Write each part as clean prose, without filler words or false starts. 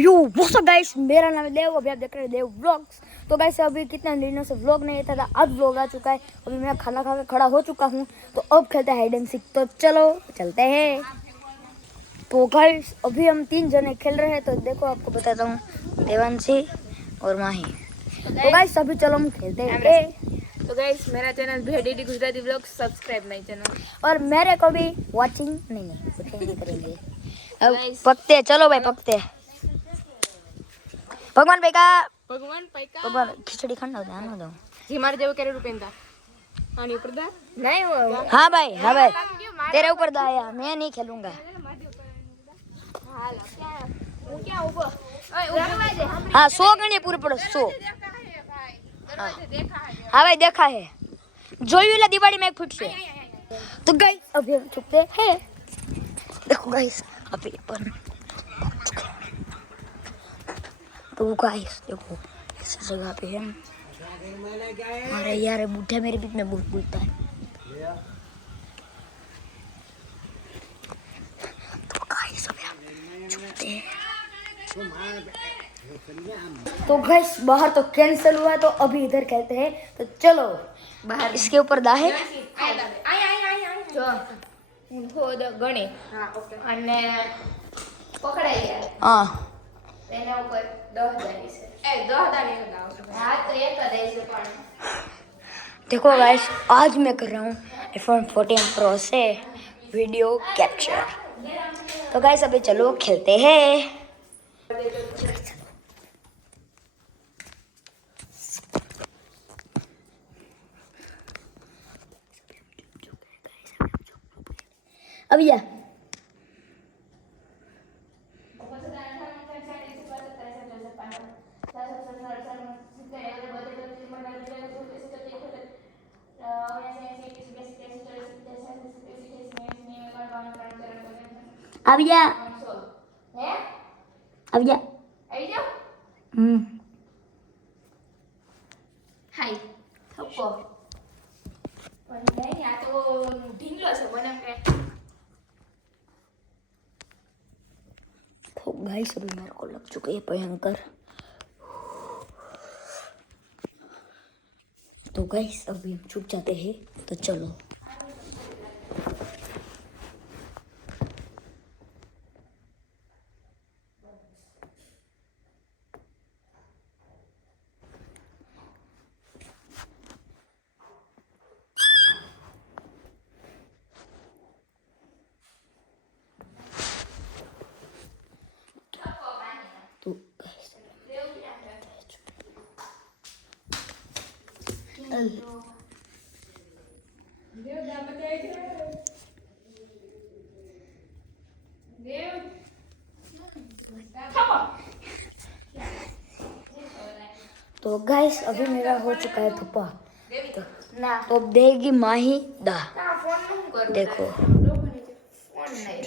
Yo what's up guys, मेरा नाम है देव, अभी आप देख रहे हैं देव व्लॉग्स। तो गाइस अभी कितने दिनों से व्लॉग नहीं था, आज व्लॉग आ चुका है। अभी मैं खाना खा के खड़ा हो चुका हूँ, तो अब खेलते हैं हाइड एंड सीक। तो चलो चलते हैं। तो गाइस अभी हम 3 जने खेल रहे हैं, तो देखो आपको बताता हूँ, देवांशी और माही। तो गाइस अभी चलो हम खेलते हैं। तो गाइस मेरा चैनल भेडीडी Gujarati vlog subscribe my channel और मेरे को भी वॉचिंग कुछ नहीं करेंगे। अब पकते, चलो भाई पकते। भगवान भाई का भगवान पैका भगवान खिचड़ी खाना ध्यान न दो जी मार जेव करे रुपेंदा पानी ऊपर दा नहीं वो हाँ भाई तेरे ऊपर दाया, मैं नहीं खेलूंगा। हाल क्या ऊपर ओए दे हाँ 100 गणे पूरे पड़ो 100। हाँ भाई देखा है, जोयुला दिवाली में एक फुट से। तो गाइस अभी हम चुपते हैं। देखो गाइस अभी अपन तो गाइस देखो इस जगह पे हम। अरे यार बूढ़ा मेरे बीच में बहुत बोलता है। तो गाइस अभी हम चुपते हैं। तो गाइस बाहर तो कैंसिल हुआ, तो अभी इधर कहते हैं। तो चलो बाहर इसके ऊपर दाहे જો હું થોડ ગણી અને પકડાઈ ગયા हाँ તેના ઉપર 10,000 છે એ 10,000 ની લાવ હા તો એક જ છે પણ देखो गाइस आज मैं कर रहा हूँ iPhone 14 Pro से वीडियो कैप्चर। तो गाइस अभी चलो खेलते हैं। अभी या अभी या હે अभी या આવી જાવ હાય થપ્પો પણ નહીં આ તો ઢીંગલો છે મને કે तो गाइस अभी मेरे को लग चुका है भयंकर। तो गाइस अभी हम चुप जाते हैं। तो चलो तो गाइस तो गाइस अभी मेरा हो चुका है थप्पा। तो ના तो अब देगी माही दा। ના ફોન નું કરું देखो ફોન નહીં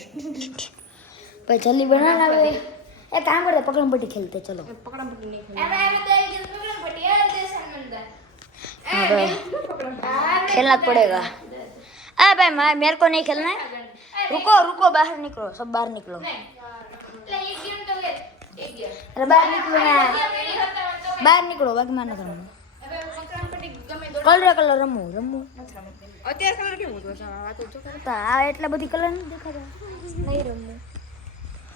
भाई जल्दी बना ना वे। एक काम करते पकड़म पट्टी खेलते चलो। પકડમ પકડી નહીં એમે એમે તો એક દિવસ પકડમ પડી એ દેશન મંદા हाँ भाई खेलना पड़ेगा। अरे भाई मेरे को नहीं खेलना है। रुको रुको बाहर निकलो, सब बाहर निकलो। એટલે એક ગેમ તો લે એક ગેમ अरे बाहर निकलो ना, बाहर निकलो बाकी मार ना करना। હવે પકડમ પડી ગમે દોડ कलर रमू रमू અત્યારે કલર કેવું હતો આ તો જો आ एटला बधी कलर नहीं देखा नहीं रमू।